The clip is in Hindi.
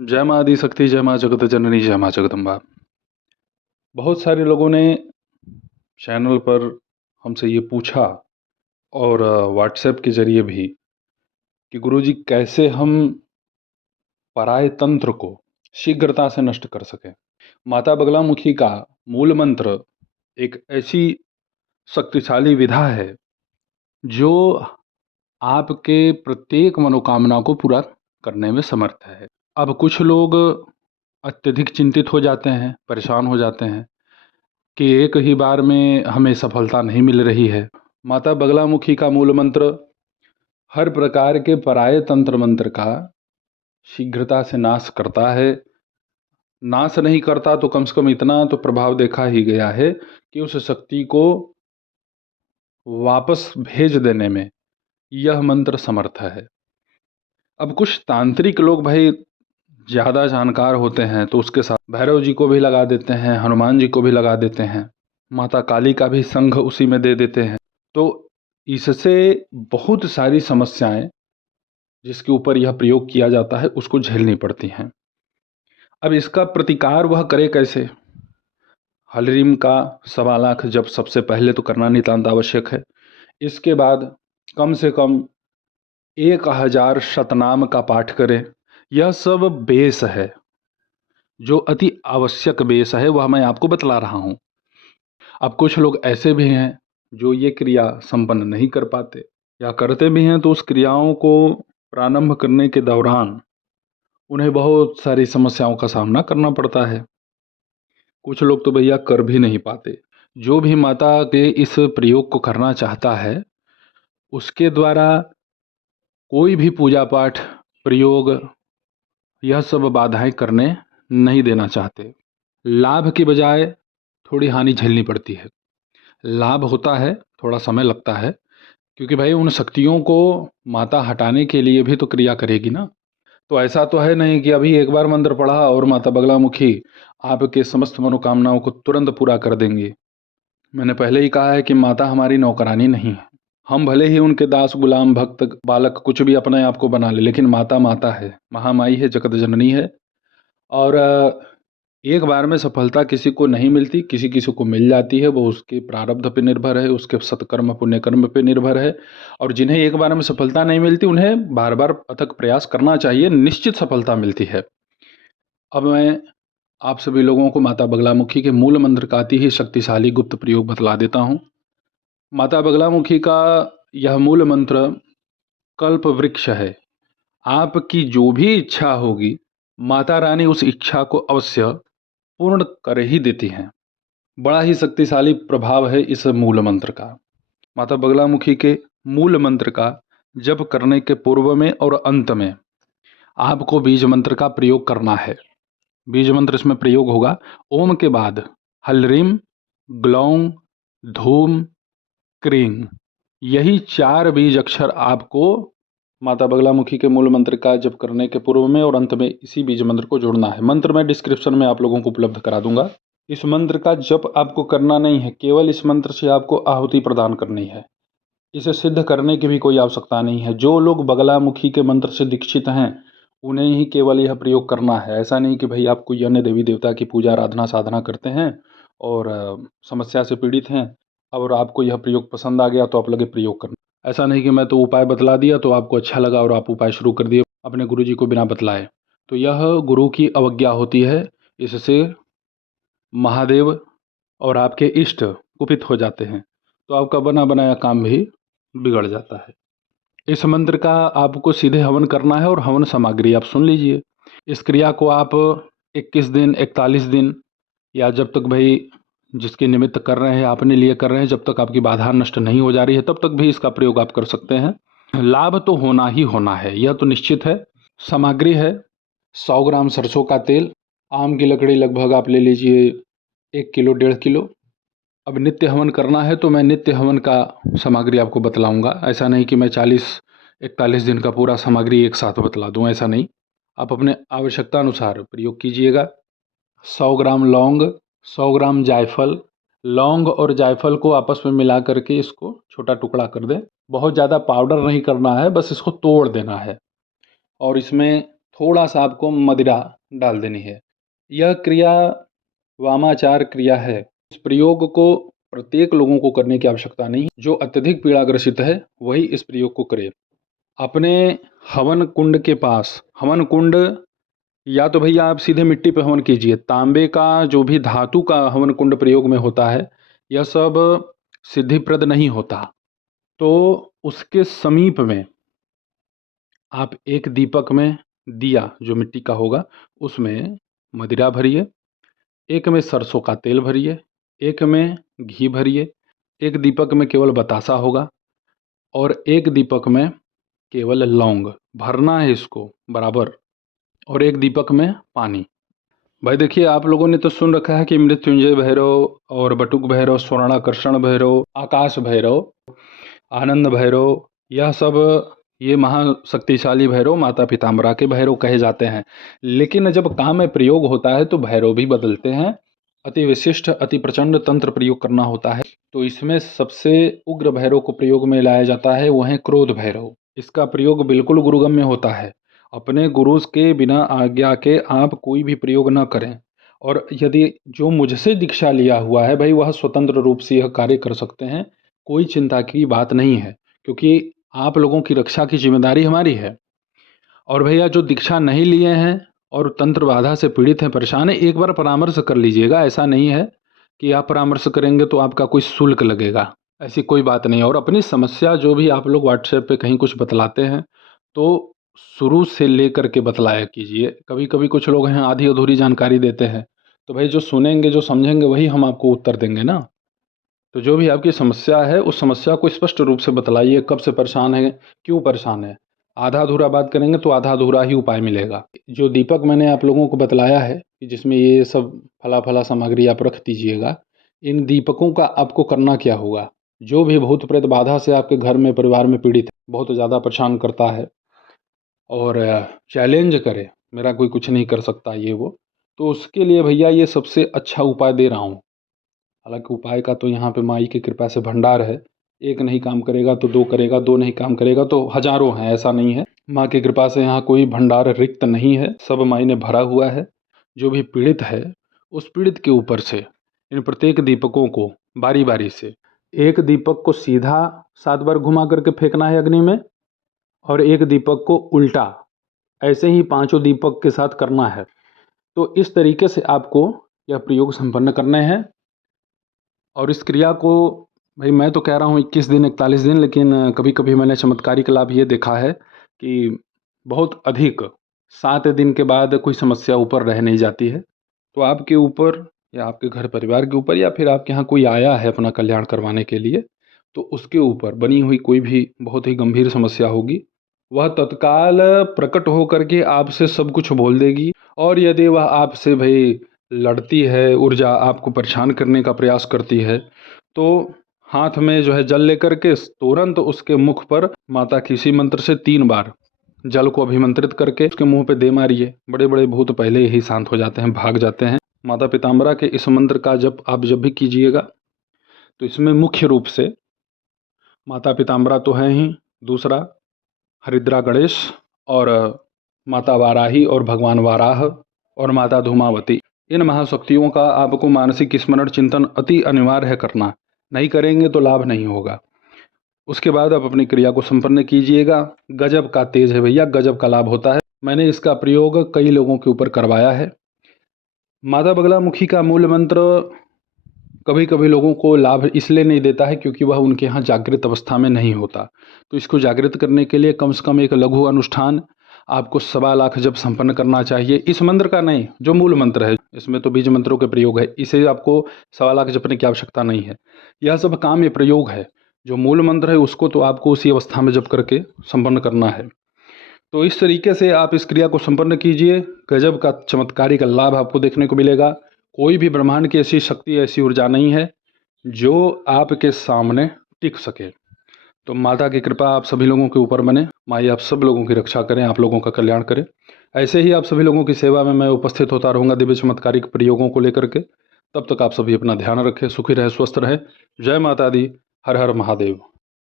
जय माँ आदि शक्ति, जय माँ जगत जननी, जय माँ जगदम्बा। बहुत सारे लोगों ने चैनल पर हमसे ये पूछा और व्हाट्सएप के ज़रिए भी कि गुरुजी कैसे हम पराय तंत्र को शीघ्रता से नष्ट कर सकें। माता बगलामुखी का मूल मंत्र एक ऐसी शक्तिशाली विधा है जो आपके प्रत्येक मनोकामना को पूरा करने में समर्थ है। अब कुछ लोग अत्यधिक चिंतित हो जाते हैं, परेशान हो जाते हैं कि एक ही बार में हमें सफलता नहीं मिल रही है। माता बगलामुखी का मूल मंत्र हर प्रकार के पराये तंत्र मंत्र का शीघ्रता से नाश करता है। नाश नहीं करता तो कम से कम इतना तो प्रभाव देखा ही गया है कि उस शक्ति को वापस भेज देने में यह मंत्र समर्थ है। अब कुछ तांत्रिक लोग भाई ज़्यादा जानकार होते हैं तो उसके साथ भैरव जी को भी लगा देते हैं, हनुमान जी को भी लगा देते हैं, माता काली का भी संघ उसी में दे देते हैं। तो इससे बहुत सारी समस्याएं जिसके ऊपर यह प्रयोग किया जाता है उसको झेलनी पड़ती हैं। अब इसका प्रतिकार वह करे कैसे? हलरीम का 1.25 लाख जप सबसे पहले तो करना नितांत आवश्यक है। इसके बाद कम से कम 1000 शतनाम का पाठ करें। यह सब बेस है, जो अति आवश्यक बेस है वह मैं आपको बतला रहा हूँ। अब कुछ लोग ऐसे भी हैं जो ये क्रिया संपन्न नहीं कर पाते, या करते भी हैं तो उस क्रियाओं को प्रारंभ करने के दौरान उन्हें बहुत सारी समस्याओं का सामना करना पड़ता है। कुछ लोग तो भैया कर भी नहीं पाते। जो भी माता के इस प्रयोग को करना चाहता है उसके द्वारा कोई भी पूजा पाठ प्रयोग यह सब बाधाएं करने नहीं देना चाहते। लाभ की बजाय थोड़ी हानि झेलनी पड़ती है। लाभ होता है, थोड़ा समय लगता है, क्योंकि भाई उन शक्तियों को माता हटाने के लिए भी तो क्रिया करेगी ना। तो ऐसा तो है नहीं कि अभी एक बार मंत्र पढ़ा और माता बगलामुखी आपके समस्त मनोकामनाओं को तुरंत पूरा कर देंगी। मैंने पहले ही कहा है कि माता हमारी नौकरानी नहीं है। हम भले ही उनके दास, गुलाम, भक्त, बालक कुछ भी अपने आप को बना ले, लेकिन माता माता है, महामाई है, जगत जननी है। और एक बार में सफलता किसी को नहीं मिलती, किसी किसी को मिल जाती है। वो उसके प्रारब्ध पे निर्भर है, उसके सत्कर्म पुण्यकर्म पे निर्भर है। और जिन्हें एक बार में सफलता नहीं मिलती उन्हें बार बार अथक प्रयास करना चाहिए, निश्चित सफलता मिलती है। अब मैं आप सभी लोगों को माता बगलामुखी के मूल मंत्र का अति ही शक्तिशाली गुप्त प्रयोग बतला देता हूँ। माता बगलामुखी का यह मूल मंत्र कल्प वृक्ष है। आपकी जो भी इच्छा होगी माता रानी उस इच्छा को अवश्य पूर्ण कर ही देती हैं। बड़ा ही शक्तिशाली प्रभाव है इस मूल मंत्र का। माता बगलामुखी के मूल मंत्र का जप करने के पूर्व में और अंत में आपको बीज मंत्र का प्रयोग करना है। बीज मंत्र इसमें प्रयोग होगा ओम के बाद हलरीम, ग्लौंग, धूम, क्रीं। यही 4 बीज अक्षर आपको माता बगलामुखी के मूल मंत्र का जप करने के पूर्व में और अंत में इसी बीज मंत्र को जोड़ना है। मंत्र मैं डिस्क्रिप्शन में आप लोगों को उपलब्ध करा दूंगा। इस मंत्र का जप आपको करना नहीं है, केवल इस मंत्र से आपको आहुति प्रदान करनी है। इसे सिद्ध करने की भी कोई आवश्यकता नहीं है। जो लोग बगलामुखी के मंत्र से दीक्षित हैं उन्हें ही केवल यह प्रयोग करना है। ऐसा नहीं कि भाई आप कोई अन्य देवी देवता की पूजा आराधना साधना करते हैं और समस्या से पीड़ित हैं और आपको यह प्रयोग पसंद आ गया तो आप लगे प्रयोग करना। ऐसा नहीं कि मैं तो उपाय बतला दिया तो आपको अच्छा लगा और आप उपाय शुरू कर दिए अपने गुरु जी को बिना बतलाए, तो यह गुरु की अवज्ञा होती है। इससे महादेव और आपके इष्ट कुपित हो जाते हैं, तो आपका बना बनाया काम भी बिगड़ जाता है। इस मंत्र का आपको सीधे हवन करना है और हवन सामग्री आप सुन लीजिए। इस क्रिया को आप 21 दिन, 41 दिन या जब तक भाई जिसके निमित्त कर रहे हैं, अपने लिए कर रहे हैं, जब तक आपकी बाधा नष्ट नहीं हो जा रही है तब तक भी इसका प्रयोग आप कर सकते हैं। लाभ तो होना ही होना है, यह तो निश्चित है। सामग्री है 100 ग्राम सरसों का तेल, आम की लकड़ी लगभग आप ले लीजिए 1 किलो 1.5 किलो। अब नित्य हवन करना है तो मैं नित्य हवन का सामग्री आपको बतलाऊंगा। ऐसा नहीं कि मैं 40-41 दिन का पूरा सामग्री एक साथ बतला दूं, ऐसा नहीं। आप अपने आवश्यकता अनुसार प्रयोग कीजिएगा। 100 ग्राम लौंग, 100 ग्राम जायफल। लौंग और जायफल को आपस में मिला करके इसको छोटा टुकड़ा कर दें। बहुत ज़्यादा पाउडर नहीं करना है, बस इसको तोड़ देना है। और इसमें थोड़ा सा आपको मदिरा डाल देनी है। यह क्रिया वामाचार क्रिया है। इस प्रयोग को प्रत्येक लोगों को करने की आवश्यकता नहीं। जो अत्यधिक पीड़ाग्रसित है वही इस प्रयोग को करे। अपने हवन कुंड के पास, हवन कुंड या तो भैया आप सीधे मिट्टी पे हवन कीजिए। तांबे का जो भी धातु का हवन कुंड प्रयोग में होता है यह सब सिद्धिप्रद नहीं होता। तो उसके समीप में आप एक दीपक में दिया जो मिट्टी का होगा उसमें मदिरा भरिए, एक में सरसों का तेल भरिए, एक में घी भरिए, एक दीपक में केवल बतासा होगा और एक दीपक में केवल लौंग भरना है इसको बराबर, और एक दीपक में पानी। भाई देखिए, आप लोगों ने तो सुन रखा है कि मृत्युंजय भैरव और बटुक भैरव, स्वर्णाकर्षण भैरव, आकाश भैरव, आनंद भैरव, यह सब ये महाशक्तिशाली भैरव माता पीताम्बरा के भैरव कहे जाते हैं। लेकिन जब काम में प्रयोग होता है तो भैरव भी बदलते हैं। अति विशिष्ट अति प्रचंड तंत्र प्रयोग करना होता है। तो इसमें सबसे उग्र भैरव को प्रयोग में लाया जाता है, वो है क्रोध भैरव। इसका प्रयोग बिल्कुल गुरुगम्य होता है। अपने गुरु के बिना आज्ञा के आप कोई भी प्रयोग न करें। और यदि जो मुझसे दीक्षा लिया हुआ है भाई वह स्वतंत्र रूप से यह कार्य कर सकते हैं, कोई चिंता की बात नहीं है, क्योंकि आप लोगों की रक्षा की जिम्मेदारी हमारी है। और भैया जो दीक्षा नहीं लिए हैं और तंत्र बाधा से पीड़ित हैं, परेशान हैं, एक बार परामर्श कर लीजिएगा। ऐसा नहीं है कि आप परामर्श करेंगे तो आपका कोई शुल्क लगेगा, ऐसी कोई बात नहीं। और अपनी समस्या जो भी आप लोग व्हाट्सएप पे कहीं कुछ बतलाते हैं तो शुरू से लेकर के बतलाया कीजिए। कभी कभी कुछ लोग हैं आधी अधूरी जानकारी देते हैं, तो भाई जो सुनेंगे जो समझेंगे वही हम आपको उत्तर देंगे ना। तो जो भी आपकी समस्या है उस समस्या को स्पष्ट रूप से बतलाइए, कब से परेशान है, क्यों परेशान है। आधा अधूरा बात करेंगे तो आधा अधूरा ही उपाय मिलेगा। जो दीपक मैंने आप लोगों को बतलाया है कि जिसमें ये सब फला फला सामग्री आप रख दीजिएगा, इन दीपकों का आपको करना क्या होगा। जो भी भूत प्रेत बाधा से आपके घर में परिवार में पीड़ित है, बहुत ज़्यादा परेशान करता है और चैलेंज करे मेरा कोई कुछ नहीं कर सकता ये वो, तो उसके लिए भैया ये सबसे अच्छा उपाय दे रहा हूँ। हालांकि उपाय का तो यहाँ पे माई की कृपा से भंडार है। एक नहीं काम करेगा तो दो करेगा, दो नहीं काम करेगा तो हजारों हैं, ऐसा नहीं है। माँ की कृपा से यहाँ कोई भंडार रिक्त नहीं है, सब माई ने भरा हुआ है। जो भी पीड़ित है उस पीड़ित के ऊपर से इन प्रत्येक दीपकों को बारी बारी से, एक दीपक को सीधा 7 बार घुमा करके फेंकना है अग्नि में, और एक दीपक को उल्टा, ऐसे ही 5 दीपक के साथ करना है। तो इस तरीके से आपको यह प्रयोग संपन्न करने हैं। और इस क्रिया को भाई मैं तो कह रहा हूँ 21 दिन 41 दिन, लेकिन कभी कभी मैंने चमत्कारिक लाभ ये देखा है कि बहुत अधिक 7 दिन के बाद कोई समस्या ऊपर रह नहीं जाती है। तो आपके ऊपर या आपके घर परिवार के ऊपर या फिर आपके यहाँ कोई आया है अपना कल्याण करवाने के लिए, तो उसके ऊपर बनी हुई कोई भी बहुत ही गंभीर समस्या होगी, वह तत्काल प्रकट होकर के आपसे सब कुछ बोल देगी। और यदि वह आपसे भाई लड़ती है, ऊर्जा आपको परेशान करने का प्रयास करती है, तो हाथ में जो है जल लेकर के तुरंत उसके मुख पर माता की इसी मंत्र से 3 बार जल को अभिमंत्रित करके उसके मुंह पे दे मारिए। बड़े बड़े भूत पहले ही शांत हो जाते हैं, भाग जाते हैं। माता पीताम्बरा के इस मंत्र का जब आप जब भी कीजिएगा तो इसमें मुख्य रूप से माता पीताम्बरा तो हैं ही, दूसरा हरिद्रा गणेश और माता वाराही और भगवान वाराह और माता धूमावती, इन महाशक्तियों का आपको मानसिक स्मरण चिंतन अति अनिवार्य है करना। नहीं करेंगे तो लाभ नहीं होगा। उसके बाद आप अपनी क्रिया को संपन्न कीजिएगा। गजब का तेज है भैया, गजब का लाभ होता है। मैंने इसका प्रयोग कई लोगों के ऊपर करवाया है। माता बगलामुखी का मूल मंत्र कभी कभी लोगों को लाभ इसलिए नहीं देता है क्योंकि वह उनके यहाँ जागृत अवस्था में नहीं होता। तो इसको जागृत करने के लिए कम से कम एक लघु अनुष्ठान आपको 1.25 लाख जब संपन्न करना चाहिए। इस मंत्र का नहीं, जो मूल मंत्र है, इसमें तो बीज मंत्रों के प्रयोग है, इसे आपको 1.25 लाख जपने की आवश्यकता नहीं है। यह सब काम्य प्रयोग है। जो मूल मंत्र है उसको तो आपको उसी अवस्था में जप करके संपन्न करना है। तो इस तरीके से आप इस क्रिया को संपन्न कीजिए। गजब का चमत्कारिक लाभ आपको देखने को मिलेगा। कोई भी ब्रह्मांड की ऐसी शक्ति, ऐसी ऊर्जा नहीं है जो आपके सामने टिक सके। तो माता की कृपा आप सभी लोगों के ऊपर बने। माई आप सब लोगों की रक्षा करें, आप लोगों का कल्याण करें। ऐसे ही आप सभी लोगों की सेवा में मैं उपस्थित होता रहूँगा दिव्य चमत्कारिक प्रयोगों को लेकर के। तब तक आप सभी अपना ध्यान रखें, सुखी रहे, स्वस्थ रहे। जय माता दी, हर हर महादेव।